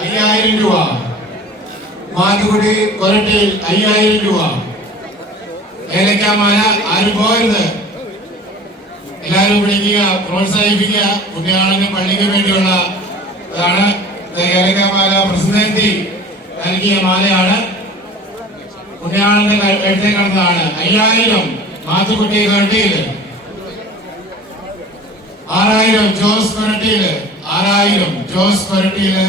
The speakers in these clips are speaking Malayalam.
5000 രൂപ. മാത്തുക്കുട്ടി കൊരട്ടിയിൽ 5000 രൂപ. ഏലക്കാമാല ആരും പോകരുത്, എല്ലാവരും വിളിക്കുക, പ്രോത്സാഹിപ്പിക്കുക. പുണ്യാളന് പള്ളിക്ക് വേണ്ടിയുള്ള അതാണ്. ഏലക്കാമാല പ്രസിഡന്റ് നൽകിയ മാലയാണ്, പുണ്യാളന്റെ കഴുത്തേ കിടന്നതാണ്. 5000 മാത്തുക്കുട്ടി കൊരട്ടിയിൽ. 6000 ജോസ് കൊരട്ടിയില്. 6000 ജോസ് കൊരട്ടിയില്.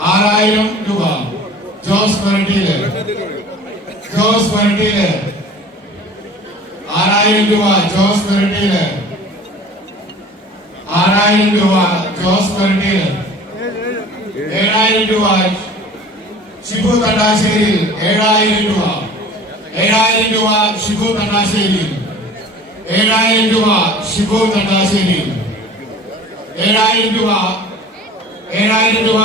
6000 രൂപ ജോസ് കൊരട്ടിയില്. ജോസ് കൊരട്ടിയില് 6000 രൂപ. ജോസ് കൊരട്ടിയില് 6000 രൂപ. ജോസ് കൊരട്ടിയില്. 7000 രൂപ ഷിബു തണ്ടാശ്ശേരിയിൽ. 7000 രൂപ. 7000 രൂപ ഷിബു തണ്ടാശ്ശേരിയിൽ. 7000 രൂപ ഷിബു തണ്ടാശ്ശേരിയിൽ. 7000 രൂപ. 7000 രൂപ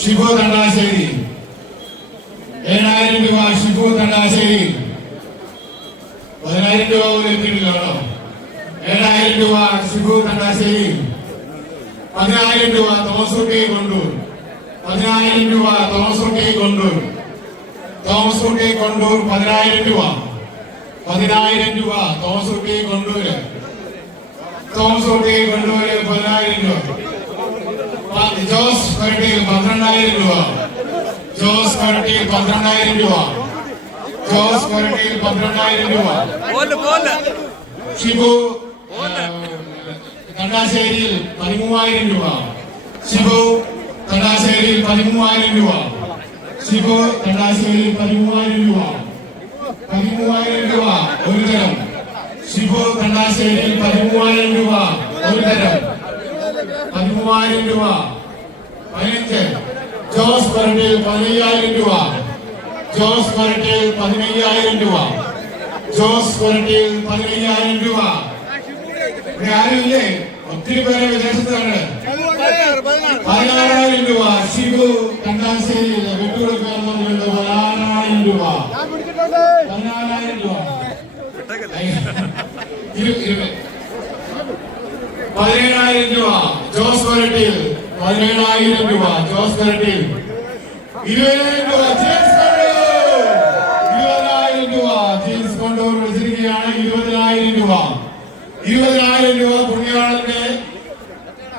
ഷിബു തണ്ടാശ്ശേരി. 7000 രൂപ ഷിബു തണ്ടാശ്ശേരി. 10000 രൂപ പോലും എത്തിയിട്ടില്ലോ. 7000 രൂപ ഷിബു തണ്ടാശ്ശേരി. 10000 രൂപ തോമസ് കുട്ടി കൊണ്ടൂർ. 10000 രൂപ തോമസ് കുട്ടി കൊണ്ടൂർ. തോമസ് കുട്ടി കൊണ്ടൂർ 10000 രൂപ. 10000 രൂപ തോമസ് കുട്ടി കൊണ്ടൂര്. തോമസ് കുട്ടി കൊണ്ടൂര് 10000 രൂപ. ജോസ് കൊരട്ടിയിൽ 12000 രൂപ. ജോസ് കൊരട്ടിയിൽ 12000 രൂപ. ജോസ് കൊരട്ടിയിൽ 12000 രൂപ. ഷിബു തണ്ടാശ്ശേരിയിൽ 13000 രൂപ. ഷിബു തണ്ടാശ്ശേരിയിൽ 13000 രൂപ. ഷിബു തണ്ടാശ്ശേരിയിൽ 13000 രൂപ. 13000 രൂപ ഒരു തരം. ഷിബു തണ്ടാശ്ശേരിയിൽ 13000 രൂപ ഒരു തരം. 13000 രൂപ. 15 ജോസ് കൊരട്ടിയിൽ 15000 രൂപ. ജോസ് കൊരട്ടിയിൽ 15000 രൂപ. ജോസ് കൊരട്ടിയിൽ 15000 രൂപ. ആരുമില്ലേ? ഒത്തിരി പേരെ വിദേശത്താണ്. 16000 രൂപ ഷിബു തണ്ടാശ്ശേരിയിൽ വിട്ടുകൊടുക്കാൻ 16000 രൂപ. 16000 രൂപ. 17000 രൂപ ജോസ് കൊരട്ടിയിൽ. 17000 രൂപ ജോസ് കൊരട്ടിയിൽ. 20000 രൂപ ജീൻസ് കൊണ്ടൂർ. 20000 രൂപ ജീൻസ് കൊണ്ടൂർ വിളിച്ചിരിക്കുകയാണ്. 20000 രൂപ. 20000 രൂപ പുണ്യാളന്റെ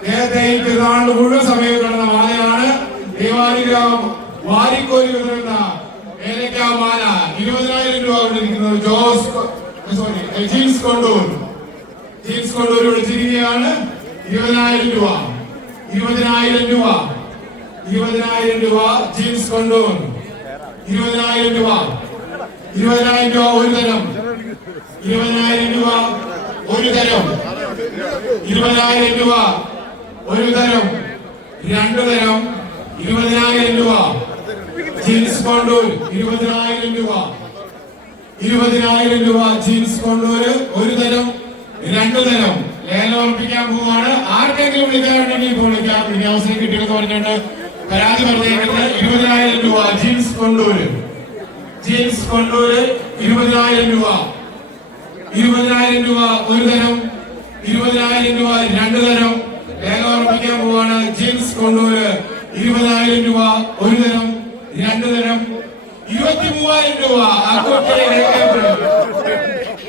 നേരത്തെയും പെരുന്നാളിന് മുഴുവൻ സമയം കിടന്ന മാലയാണ്. ദേവാലിഗ്രാമം വാരിക്കോരി വിതറുന്ന ഏലക്കാമാല 20000 രൂപ കൊണ്ടിരിക്കുന്നത്. ജോസ് ജീൻസ് കൊണ്ടൂർ. ജീൻസ് കൊണ്ടൂർ വിളിച്ചിരിക്കുകയാണ്. 20000 രൂപ. 20000 രൂപ. 20000 രൂപ ജീൻസ് കൊണ്ടൂർ. 20000 രൂപ. 20000 രൂപ ഒരു തരം. 20000 രൂപ ഒരു തരം. 20000 രൂപ ഒരു തരം. രണ്ടു തരം. 20000 രൂപ ജീൻസ് കൊണ്ടൂർ. 20000 രൂപ. 20000 രൂപ ജീൻസ് കൊണ്ടൂർ ഒരു തരം. രണ്ടു തരം. ലേലം ഉറപ്പിക്കാൻ പോവാണ്. ആർക്കെങ്കിലും വിളിക്കാറുണ്ടെങ്കിൽ ഇപ്പോൾ വിളിക്കാം. ഇനി അവസരം കിട്ടിയെന്ന് പറഞ്ഞുകൊണ്ട് പരാതി പറഞ്ഞേക്കുന്നത്. 20000 രൂപ ജീൻസ് കൊണ്ടൂർ. ജീൻസ് കൊണ്ടൂർ 20000 രൂപ. 20000 രൂപ ഒരു തരം. 20000 രൂപ രണ്ടു തരം. ലേലം ഉറപ്പിക്കാൻ പോവാണ്. ജീൻസ് കൊണ്ടൂർ 20000 രൂപ ഒരു തരം. രണ്ടു തരം. 23000 രൂപ.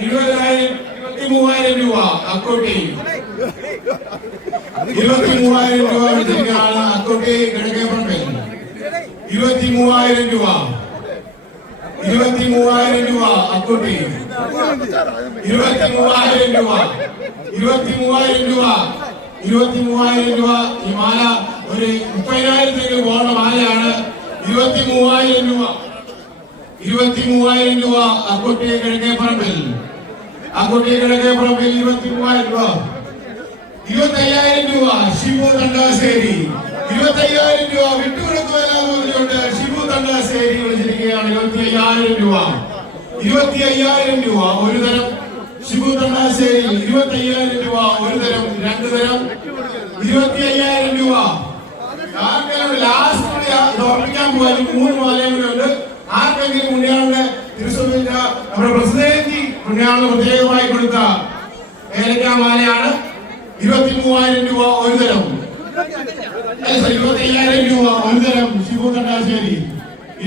23000 രൂപ അക്കോട്ടി. 23000 രൂപ വിളിച്ചിരിക്കുകയാണ് അക്കോട്ടി കിഴക്കേപ്പറമ്പിൽ. 23000 രൂപ. 23000 രൂപ അക്കോട്ടി. 23000 രൂപ. 23000 രൂപ. 23000 രൂപ. ഈ മാല ഒരു 30000 പോകുന്ന മാലയാണ്. 23000 രൂപ. 23000 രൂപ അക്കോട്ടി കിഴക്കേപ്പറമ്പിൽ. അക്കോട്ടി കിഴക്കേപ്പറമ്പിൽ 23000 രൂപ. 25000 രൂപ ഷിബു തണ്ടാശ്ശേരി. 25000 രൂപ വിട്ടുകൊടുക്കുമെന്ന് പറഞ്ഞുകൊണ്ട് ഷിബു തണ്ടാശ്ശേരി വിളിച്ചിരിക്കുകയാണ്. 25000 രൂപ. 25000 രൂപ ഒരു തരം. ഷിബു തണ്ടാശ്ശേരി 25000 രൂപ ഒരു തരം. രണ്ടു തരം. 25000 രൂപ. ലാസ്റ്റ് ഓർമ്മിക്കാൻ പോയാലും 3 മാലയും കൂടെ ഉണ്ട്. ആർക്കെങ്കിലും പുണ്യാളിന്റെ തിരുസഭയിലെ നമ്മുടെ പ്രസിഡന്റ് പുണ്യാളിന് പ്രത്യേകമായി കൊടുത്ത ഏലക്കാമാലയാണ്. 23000 രൂപ ഒരു തരം. 25,000 രൂപ ഒരു തരം ഷിബു തണ്ടാശ്ശേരി.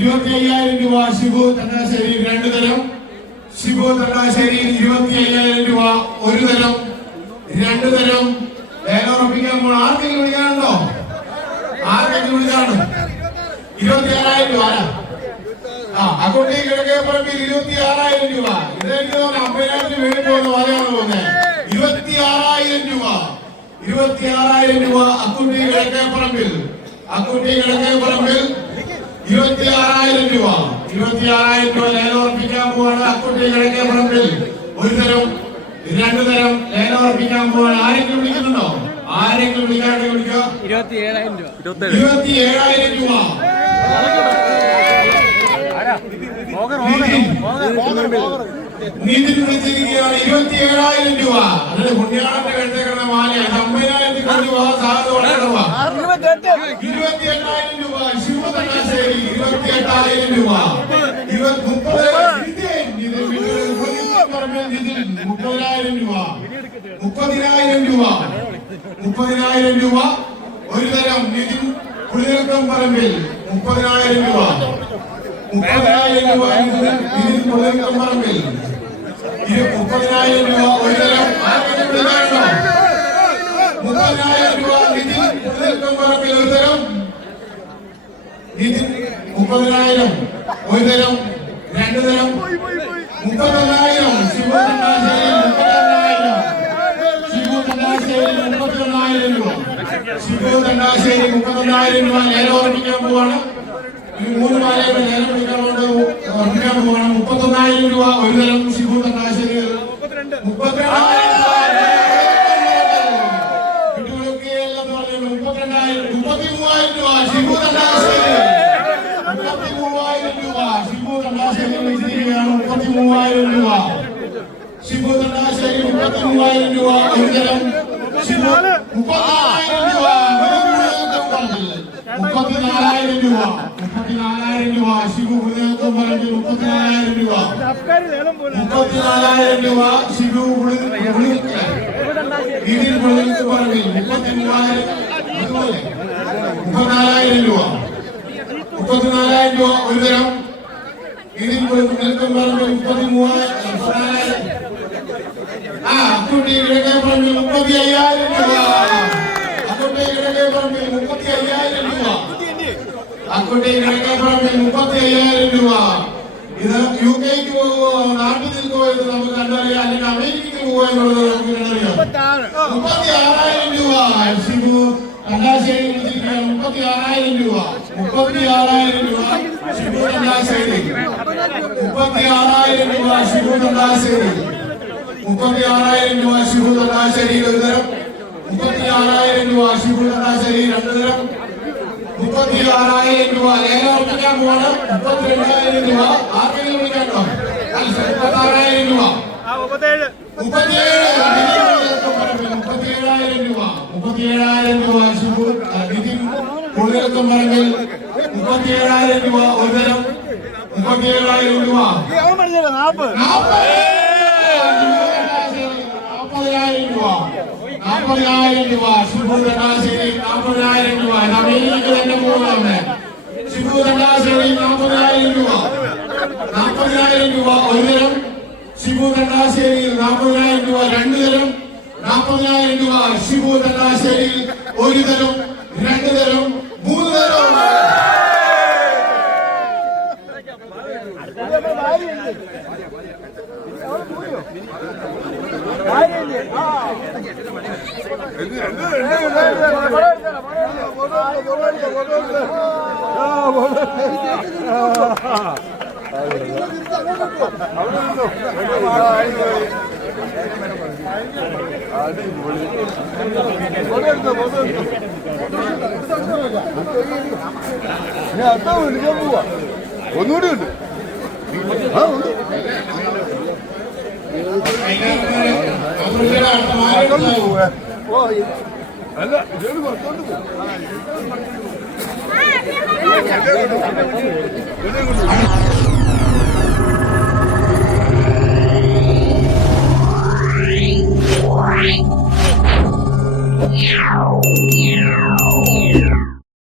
25,000 രൂപ ഷിബു തണ്ടാശ്ശേരി രണ്ടു തരം. ഷിബു തണ്ടാശ്ശേരി 25,000 രൂപ ഒരു തരം രണ്ടു തരം. ലേലം ഉറപ്പിക്കാൻ പോകണം. ആർക്കെങ്കിലും വിളിക്കാനുണ്ടോ? ആർക്കെങ്കിലും വിളിക്കാനുണ്ടോ? 26,000 രൂപ. അക്കൗണ്ടിൽ കിഴക്കേപ്പറമ്പിൽ 26,000 രൂപ. ഇതെനിക്ക് തോന്നുന്നു 50,000 വീട്ടിൽ പോകുന്ന മതിയാണെന്ന് തോന്നുന്നത്. 26,000 രൂപ. 26,000 രൂപ അക്കൗണ്ടിൽ കിഴക്കേപ്പറമ്പിൽ. അക്കൗണ്ടിൽ കിഴക്കേപ്പറമ്പിൽ 26,000 രൂപ. 26,000 രൂപ ലേലം ഉറപ്പിക്കാൻ പോവാണ്. അക്കൗണ്ടിൽ കിഴക്കേപ്പറമ്പിൽ ഒരു തരം രണ്ടു തരം ലേലം ഉറപ്പിക്കാൻ പോവാണ്. ആരെങ്കിലും വിളിക്കുന്നുണ്ടോ? ആരെങ്കിലും വിളിക്കാണെങ്കിൽ വിളിക്കുക. 27,000 രൂപ. 27,000 രൂപ. നീതി വിളിച്ചിരിക്കുകയാണ്. 27,000 രൂപ. അതായത് പുണ്യാളന്റെ കഴുത്തേക്കുന്ന മാലയാണ്. 50,000 രൂപ സാധനം 28,000 രൂപ. ശിവ തണ്ടാശ്ശേരി 28,000 രൂപ. 30,000 രൂപ. 30,000 രൂപ. 30,000 രൂപ ഒരു തരം നിതിൻ കുളിർക്കം പറമ്പിൽ. 30,000 രൂപ. 30,000 രൂപ നിതിൻ കുളിർക്കം പറമ്പിൽ. 30,000 രൂപ ഒരു തരം. 30,000 രൂപ നിതിൻ കുളിർക്കം പറമ്പിൽ ഒരു തരം. നിതിൻ 30,000 ഒരു തരം രണ്ടു തരം. 31,000 ശിവ തണ്ടാശ്ശേരി. 31,000 രൂപ. ശിവ തണ്ടാശ്ശേരി 31,000 രൂപ ലേലം ഉറപ്പിക്കാൻ പോവാണ്. ഈ 3 മാലയുടെ ലേലം ഉറപ്പിക്കാൻ പോവാണ്. 31,000 രൂപ ഒരു തരം ശിവ തണ്ടാശ്ശേരി. 32,000 വിട്ടുകൊടുക്കുകയല്ലെന്ന് പറഞ്ഞു. 32,000. 33,000 രൂപ ശിവ തണ്ടാശ്ശേരി. 33,000 രൂപ ശിവ തണ്ടാശ്ശേരി വിളിച്ചിരിക്കുകയാണ്. 33,000 രൂപ ശിവ തണ്ടാശ്ശേരി. 33,000 രൂപ ഒരു തരം. 34,000 രൂപ. 34,000 രൂപ. 34,000 രൂപ ശിവ ഹൃദയത്വം പറഞ്ഞു. 34,000 രൂപ. 34,000 രൂപ ശിവ ഇതിൽ ഹൃദയത്വം പറഞ്ഞു. 33,000 അതുപോലെ 34,000 രൂപ. 34,000 രൂപ ഒരു തരം. ഇതിൽ ഹൃദയത്വം പറഞ്ഞു. 33,000. അക്കുട്ടി കിഴക്കേപ്പറമ്പിൽ 35,000 രൂപ. അക്കുട്ടി കിഴക്കേപ്പറമ്പിൽ 35,000 രൂപ. അക്കുട്ടി കിഴക്കേപ്പറമ്പിൽ 35,000 രൂപ. ഇത് UK-ക്ക് പോകുമോ നാട്ടിൽ നിൽക്കുമോ എന്ന് നമുക്ക് കണ്ടറിയാം. അല്ലെങ്കിൽ അമേരിക്കയ്ക്ക് പോകുമോ എന്നുള്ളത് നമുക്ക് കണ്ടറിയാം. 36,000 രൂപ ശിവു തണ്ടാശ്ശേരി വിളിച്ചിരിക്കുകയാണ്. 36,000 രൂപ. 36,000 രൂപ ശിവു തണ്ടാശ്ശേരി. 36,000 രൂപ ശിവു തണ്ടാശ്ശേരി. 36,000 രൂപ ശിവു തണ്ടാശ്ശേരി ഒരു തരം. 36,000 രൂപ ശിവു തണ്ടാശ്ശേരി രണ്ടു തരം. 36,000 രൂപ ലേലം ഉറപ്പിക്കാൻ പോവാണ്. 32,000 രൂപ. ആർക്കെങ്കിലും വിളിക്കാണ്ടോ? 36,000 രൂപ. 37,000 രൂപ. 37,000 രൂപ ശിവു നിതിൻ കുളിർക്കം പറമ്പിൽ. 37,000 രൂപ ഒരു തരം. 37,000 രൂപ. 40,000 രൂപ. 40,000 രൂപ ശിവു തണ്ടാശ്ശേരി. 40,000 രൂപ. അമേരിക്ക തന്നെ പോകുന്നതാണ്. ശിവു തണ്ടാശ്ശേരി 40,000 രൂപ. 40,000 രൂപ ഒരു തരം. ശിവു തണ്ടാശ്ശേരി 40,000 രൂപ രണ്ടു തരം. 40,000 രൂപ ശിവു തണ്ടാശ്ശേരി ഒരു തരം രണ്ടു തരം മൂന്ന് തരം. ഒന്നുകൂടി ഉണ്ട്. അല്ല ഇതോട് പുറത്തോട്ട് പോകും.